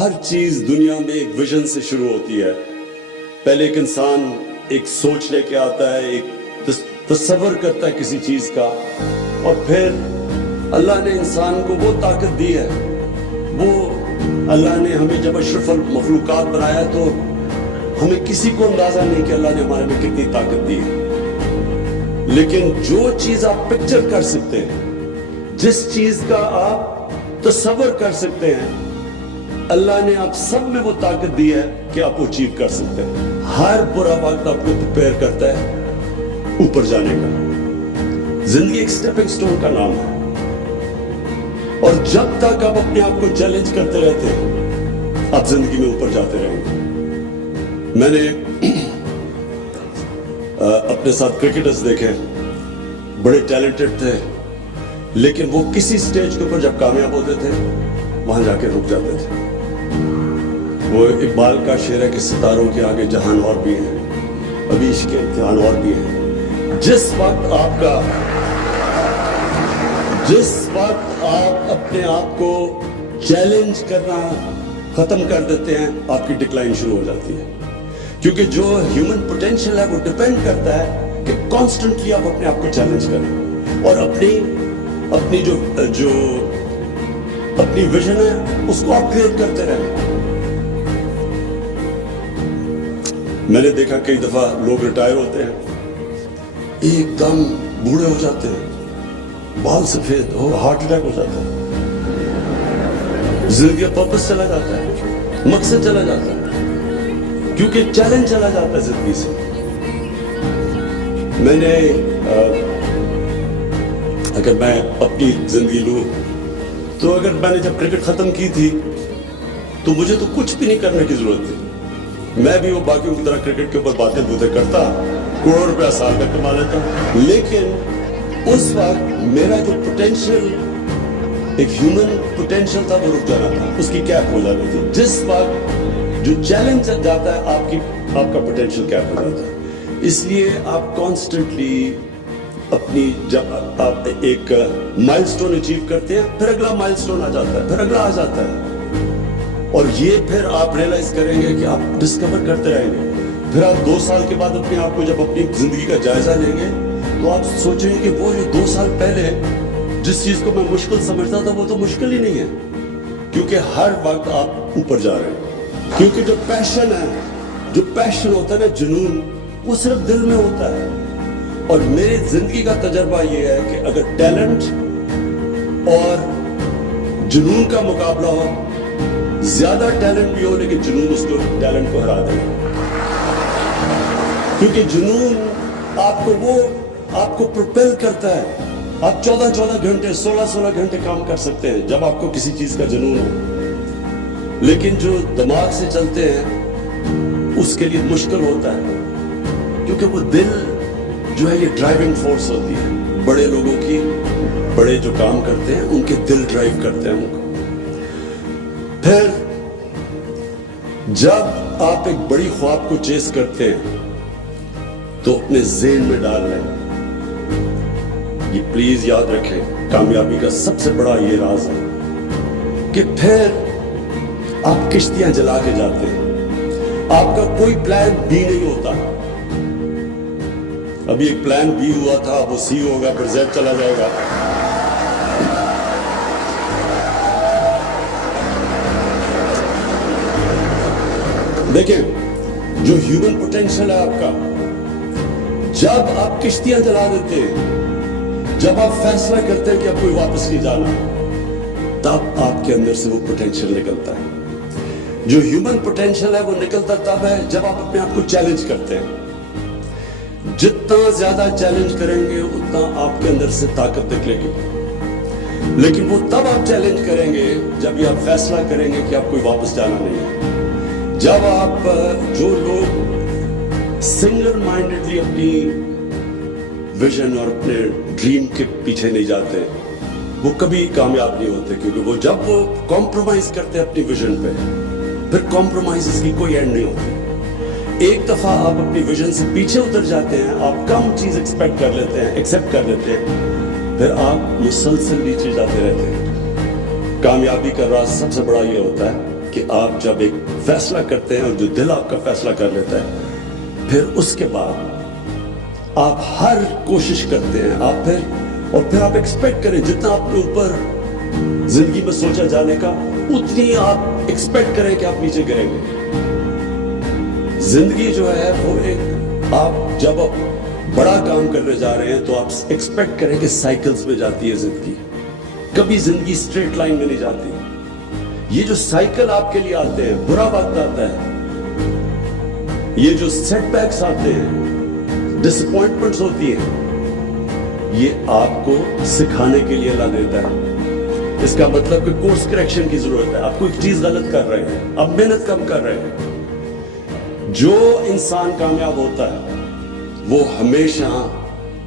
ہر چیز دنیا میں ایک ویژن سے شروع ہوتی ہے. پہلے ایک انسان ایک سوچ لے کے آتا ہے, ایک تصور کرتا ہے کسی چیز کا, اور پھر اللہ نے انسان کو وہ طاقت دی ہے. وہ اللہ نے ہمیں جب اشرف المخلوقات بنایا تو ہمیں کسی کو اندازہ نہیں کہ اللہ نے ہمارے میں کتنی طاقت دی ہے. لیکن جو چیز آپ پکچر کر سکتے ہیں, جس چیز کا آپ تصور کر سکتے ہیں, اللہ نے آپ سب میں وہ طاقت دی ہے کہ آپ اچیو کر سکتے ہیں. ہر برا وقت آپ کو پریپیئر کرتا ہے اوپر جانے کا. زندگی ایک سٹیپنگ سٹون کا نام ہے, اور جب تک آپ اپنے آپ کو چیلنج کرتے رہتے ہیں آپ زندگی میں اوپر جاتے رہیں گے. میں نے اپنے ساتھ کرکٹرز دیکھے, بڑے ٹیلنٹڈ تھے, لیکن وہ کسی سٹیج کے اوپر جب کامیاب ہوتے تھے وہاں جا کے رک جاتے تھے. وہ اقبال کا شعر ہے کہ ستاروں کے آگے جہان اور بھی ہیں, ابھی عشق کے امتحان اور بھی ہیں. جس وقت آپ اپنے آپ کو چیلنج کرنا ختم کر دیتے ہیں, آپ کی ڈکلائن شروع ہو جاتی ہے. کیونکہ جو ہیومن پوٹینشیل ہے وہ ڈیپینڈ کرتا ہے کہ کانسٹنٹلی آپ اپنے آپ کو چیلنج کریں اور اپنی جو اپنی ویژن ہے اس کو اپ گریڈ کرتے رہیں. میں نے دیکھا کئی دفعہ لوگ ریٹائر ہوتے ہیں, ایک دم بوڑھے ہو جاتے ہیں, بال سفید ہو, ہارٹ اٹیک ہو جاتا ہے, زندگی کا پرپس چلا جاتا ہے, مقصد چلا جاتا ہے, کیونکہ چیلنج چلا جاتا ہے زندگی سے. میں نے اگر میں اپنی زندگی لوں تو اگر میں نے جب کرکٹ ختم کی تھی تو مجھے تو کچھ بھی نہیں کرنے کی ضرورت تھی. میں بھی وہ باقیوں کی طرح کرکٹ کے اوپر باتیں بوتے کرتا, کروڑ روپیہ سال کا کما لیتا. لیکن اس وقت میرا جو پوٹینشیل, ایک ہیومن پوٹینشیل تھا, وہ رک جانا تھا, اس کی کیپ ہو جانی تھی. جس وقت جو چیلنج چل جاتا ہے آپ کا پوٹینشیل کیپ ہو جاتا ہے. اس لیے آپ کانسٹنٹلی اپنی, جب آپ ایک مائل سٹون اچیو کرتے ہیں پھر اگلا مائل سٹون آ جاتا ہے, پھر اگلا آ جاتا ہے, اور یہ پھر آپ ریئلائز کریں گے کہ آپ ڈسکور کرتے رہیں گے. پھر آپ 2 سال کے بعد اپنے آپ کو جب اپنی زندگی کا جائزہ لیں گے تو آپ سوچیں گے کہ وہ جو 2 سال پہلے جس چیز کو میں مشکل سمجھتا تھا وہ تو مشکل ہی نہیں ہے, کیونکہ ہر وقت آپ اوپر جا رہے ہیں. کیونکہ جو پیشن ہے, جو پیشن ہوتا ہے نا, جنون, وہ صرف دل میں ہوتا ہے. اور میری زندگی کا تجربہ یہ ہے کہ اگر ٹیلنٹ اور جنون کا مقابلہ ہو, زیادہ ٹیلنٹ بھی ہو لیکن جنون اس کو ٹیلنٹ کو ہرا دے گا. کیونکہ جنون آپ کو پروپیل کرتا ہے. آپ 14 گھنٹے 16 گھنٹے کام کر سکتے ہیں جب آپ کو کسی چیز کا جنون ہو, لیکن جو دماغ سے چلتے ہیں اس کے لیے مشکل ہوتا ہے, کیونکہ وہ دل جو ہے یہ ڈرائیونگ فورس ہوتی ہے. بڑے لوگوں کی, بڑے جو کام کرتے ہیں ان کے دل ڈرائیو کرتے ہیں ان کو. پھر جب آپ ایک بڑی خواب کو چیز کرتے ہیں تو اپنے ذہن میں ڈال لیں, یہ پلیز یاد رکھیں, کامیابی کا سب سے بڑا یہ راز ہے کہ پھر آپ کشتیاں جلا کے جاتے ہیں. آپ کا کوئی پلان بی نہیں ہوتا. ابھی ایک پلان بی ہوا تھا, وہ سی ہوگا, پھر زیڈ چلا جائے گا. دیکھیں, جو ہیومن پوٹینشیل ہے آپ کا, جب آپ کشتیاں جلا دیتے ہیں, جب آپ فیصلہ کرتے ہیں کہ اب کوئی واپس نہیں جانا, تب آپ کے اندر سے وہ پوٹینشیل نکلتا ہے. جو ہیومن پوٹینشیل ہے وہ نکلتا تب ہے جب آپ اپنے آپ کو چیلنج کرتے ہیں. جتنا زیادہ چیلنج کریں گے اتنا آپ کے اندر سے طاقت نکلے گی. لیکن وہ تب آپ چیلنج کریں گے جب یہ آپ فیصلہ کریں گے کہ آپ کوئی واپس جانا نہیں ہے. جب آپ, جو لوگ سنگل مائنڈڈلی اپنی ویژن اور اپنے ڈریم کے پیچھے نہیں جاتے, وہ کبھی کامیاب نہیں ہوتے. کیونکہ وہ جب وہ کمپرومائز کرتے ہیں اپنی ویژن پہ, پھر کمپرومائز کی کوئی اینڈ نہیں ہوتی. ایک دفعہ آپ اپنی ویژن سے پیچھے اتر جاتے ہیں, آپ کم چیز ایکسپیکٹ کر لیتے ہیں, ایکسیپٹ کر لیتے ہیں, پھر آپ مسلسل نیچے جاتے رہتے ہیں. کامیابی کا راز سب سے بڑا یہ ہوتا ہے کہ آپ جب ایک فیصلہ کرتے ہیں اور جو دل آپ کا فیصلہ کر لیتا ہے، پھر اس کے بعد آپ ہر کوشش کرتے ہیں، آپ پھر آپ ایکسپیکٹ کریں جتنا آپ کے اوپر زندگی میں سوچا جانے کا، اتنی آپ ایکسپیکٹ کریں کہ آپ نیچے گریں گے۔ زندگی جو ہے وہ ایک، آپ جب بڑا کام کرنے جا رہے ہیں تو آپ ایکسپیکٹ کریں کہ سائیکلز میں جاتی ہے زندگی، کبھی زندگی اسٹریٹ لائن میں نہیں جاتی۔ یہ جو سائیکل آپ کے لیے آتے ہیں، برا وقت آتا ہے، یہ جو سیٹ بیکس آتے ہیں، ڈس اپوائنٹمنٹس ہوتی ہیں، یہ آپ کو سکھانے کے لیے اللہ دیتا ہے۔ اس کا مطلب کہ کورس کریکشن کی ضرورت ہے، آپ کو ایک چیز غلط کر رہے ہیں، اب محنت کم کر رہے ہیں۔ جو انسان کامیاب ہوتا ہے وہ ہمیشہ،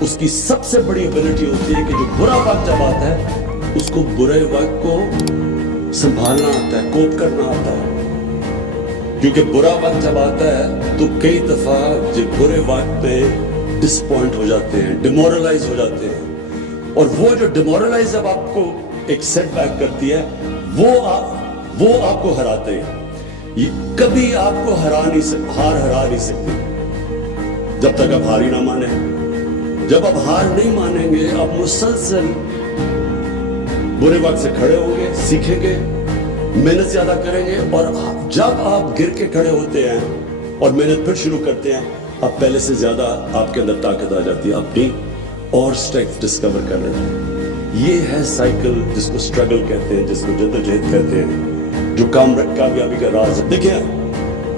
اس کی سب سے بڑی ایبلٹی ہوتی ہے کہ جو برا وقت جب آتا ہے اس کو برے وقت کو سنبھالنا آتا ہے، کوپ کرنا آتا ہے۔ کیونکہ برا وقت جب آتا ہے تو کئی دفعہ جب برے وقت پہ ڈس پوائنٹ ہو جاتے ہیں، ڈیمورلائز ہو جاتے ہیں، اور وہ جو ڈیمورلائز جب آپ کو ایک سیٹ بیک کرتی ہے وہ آپ کو ہراتے ہیں۔ یہ کبھی آپ کو ہرا نہیں سکتے جب تک آپ ہار ہی نہ مانیں۔ جب آپ ہار نہیں مانیں گے، آپ مسلسل برے وقت سے کھڑے ہوں گے، سیکھیں گے، محنت زیادہ کریں گے، اور جب آپ گر کے کھڑے ہوتے ہیں اور محنت پھر شروع کرتے ہیں، اب پہلے سے زیادہ آپ کے اندر طاقت آ جاتی ہے، اپنی اور اسٹرینتھ ڈسکور کر لیتے ہیں۔ یہ ہے سائیکل جس کو اسٹرگل کہتے ہیں، جس کو جدوجہد کہتے ہیں، جو کامیابی کا راز ہے۔ دیکھیں،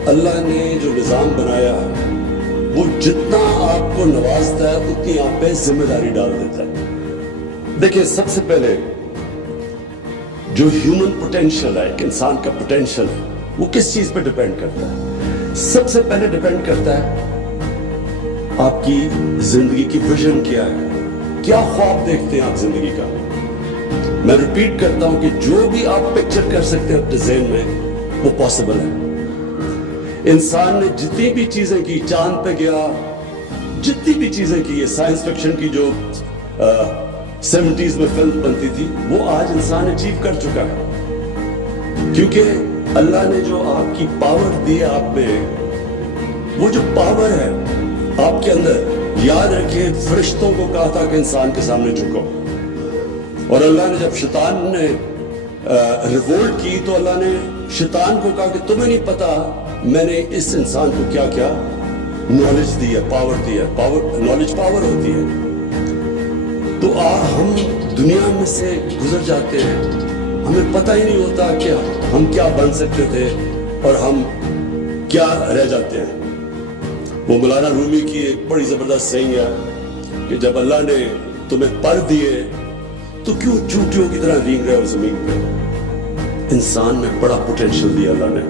اللہ نے جو نظام بنایا وہ جتنا آپ کو نوازتا ہے اتنی آپ پہ ذمہ داری ڈال دیتا ہے۔ دیکھیں، سب سے پہلے جو ہیومن پوٹینشل ہے، ایک انسان کا پوٹینشل ہے، وہ کس چیز پہ ڈیپینڈ کرتا ہے؟ سب سے پہلے ڈیپینڈ کرتا ہے آپ کی زندگی کی ویژن کیا ہے، کیا خواب دیکھتے ہیں آپ زندگی کا۔ میں ریپیٹ کرتا ہوں کہ جو بھی آپ پکچر کر سکتے ہیں اپنے ذہن میں وہ پاسبل ہے۔ انسان نے جتنی بھی چیزیں کی، چاند پہ گیا، جتنی بھی چیزیں کی، یہ سائنس فکشن کی جو 70s میں فلم بنتی تھی، وہ آج انسان اچیو کر چکا ہے۔ کیونکہ اللہ نے جو آپ کی پاور دی ہے آپ میں، وہ جو پاور ہے آپ کے اندر، یاد رکھیں فرشتوں کو کہا تھا کہ انسان کے سامنے جھکو، اور اللہ نے جب شیطان نے ریوولٹ کی تو اللہ نے شیطان کو کہا کہ تمہیں نہیں پتا میں نے اس انسان کو کیا کیا نالج دی ہے، پاور دی ہے۔ نالج پاور ہوتی ہے۔ تو ہم دنیا میں سے گزر جاتے ہیں، ہمیں پتہ ہی نہیں ہوتا کہ ہم کیا بن سکتے تھے اور ہم کیا رہ جاتے ہیں۔ وہ مولانا رومی کی ایک بڑی زبردست سینگ ہے کہ جب اللہ نے تمہیں پر دیے تو کیوں چوٹیوں کی طرح رینگ رہے ہو زمین پہ؟ انسان میں بڑا پوٹینشل دیا اللہ نے۔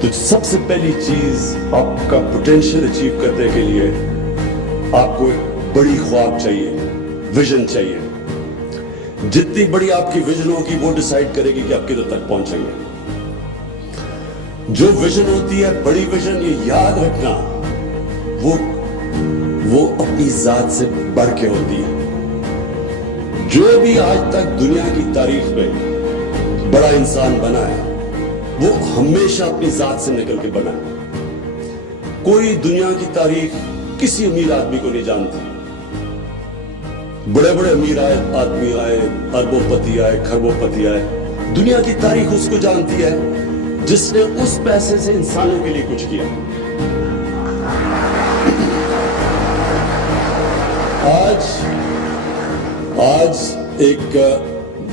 تو سب سے پہلی چیز، آپ کا پوٹینشل اچیو کرنے کے لیے آپ کو ایک بڑی خواب چاہیے، ویژن چاہیے۔ جتنی بڑی آپ کی ویژن ہوگی وہ ڈیسائیڈ کرے گی کہ آپ کدھر تک پہنچیں گے۔ جو ویژن ہوتی ہے، بڑی ویژن، یہ یاد رکھنا، وہ اپنی ذات سے بڑھ کے ہوتی ہے۔ جو بھی آج تک دنیا کی تاریخ میں بڑا انسان بنا ہے وہ ہمیشہ اپنی ذات سے نکل کے بنا ہے۔ کوئی دنیا کی تاریخ کسی امیر آدمی کو نہیں جانتی۔ بڑے بڑے امیر آدمی آئے، اربوں پتی آئے، کھربوں پتی آئے، دنیا کی تاریخ اس کو جانتی ہے جس نے اس پیسے سے انسانوں کے لیے کچھ کیا۔ آج ایک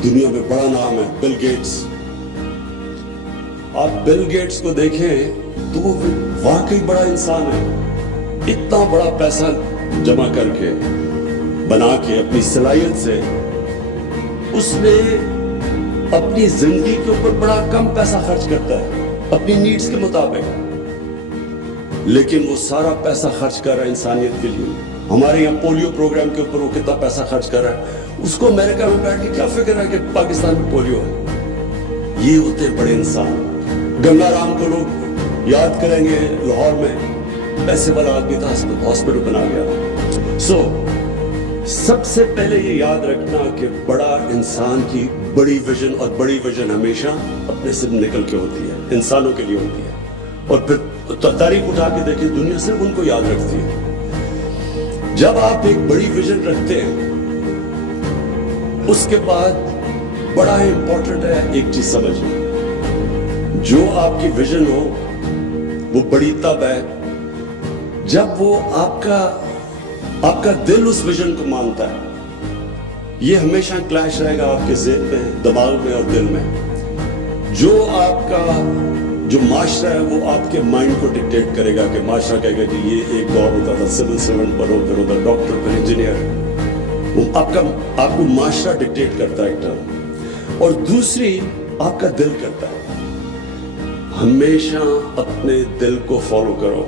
دنیا میں بڑا نام ہے بل گیٹس۔ آپ بل گیٹس کو دیکھیں تو وہ واقعی بڑا انسان ہے۔ اتنا بڑا پیسہ جمع کر کے، بنا کے، اپنی صلاحیت سے، اس نے اپنی زندگی کے اوپر بڑا کم پیسہ خرچ کرتا ہے اپنی نیڈز کے مطابق، لیکن وہ سارا پیسہ خرچ کر رہا ہے انسانیت کے لیے۔ ہمارے یہاں پولیو پروگرام کے اوپر وہ کتنا پیسہ خرچ کر رہا ہے، اس کو امریکہ میں بیٹھ کے کیا فکر ہے کہ پاکستان میں پولیو ہے۔ یہ ہوتے ہیں بڑے انسان۔ گنگا رام کو لوگ یاد کریں گے، لاہور میں پیسے والا آدمی تھا، ہاسپٹل بنا گیا۔ سب سے پہلے یہ یاد رکھنا کہ بڑا انسان کی بڑی ویژن، اور بڑی ویژن ہمیشہ اپنے سے نکل کے ہوتی ہے، انسانوں کے لیے ہوتی ہے، اور پھر تاریخ اٹھا کے دیکھیں دنیا صرف ان کو یاد رکھتی ہے۔ جب آپ ایک بڑی ویژن رکھتے ہیں اس کے بعد بڑا امپورٹنٹ ہے ایک چیز سمجھنا، جو آپ کی ویژن ہو وہ بڑی تب ہے جب وہ آپ کا دل اس ویژن کو مانتا ہے۔ یہ ہمیشہ کلیش رہے گا آپ کے ذہن میں، دماغ میں اور دل میں۔ جو معاشرہ ہے وہ آپ کے مائنڈ کو ڈکٹیٹ کرے گا کہ معاشرہ کہے گا جی یہ ایک دور ہوتا تھا سول سرونٹ بنو، پھر ہوتا ڈاکٹر، پھر انجینئر۔ وہ آپ کو معاشرہ ڈکٹیٹ کرتا ہے ایک ٹرم، اور دوسری آپ کا دل کرتا ہے۔ ہمیشہ اپنے دل کو فالو کرو۔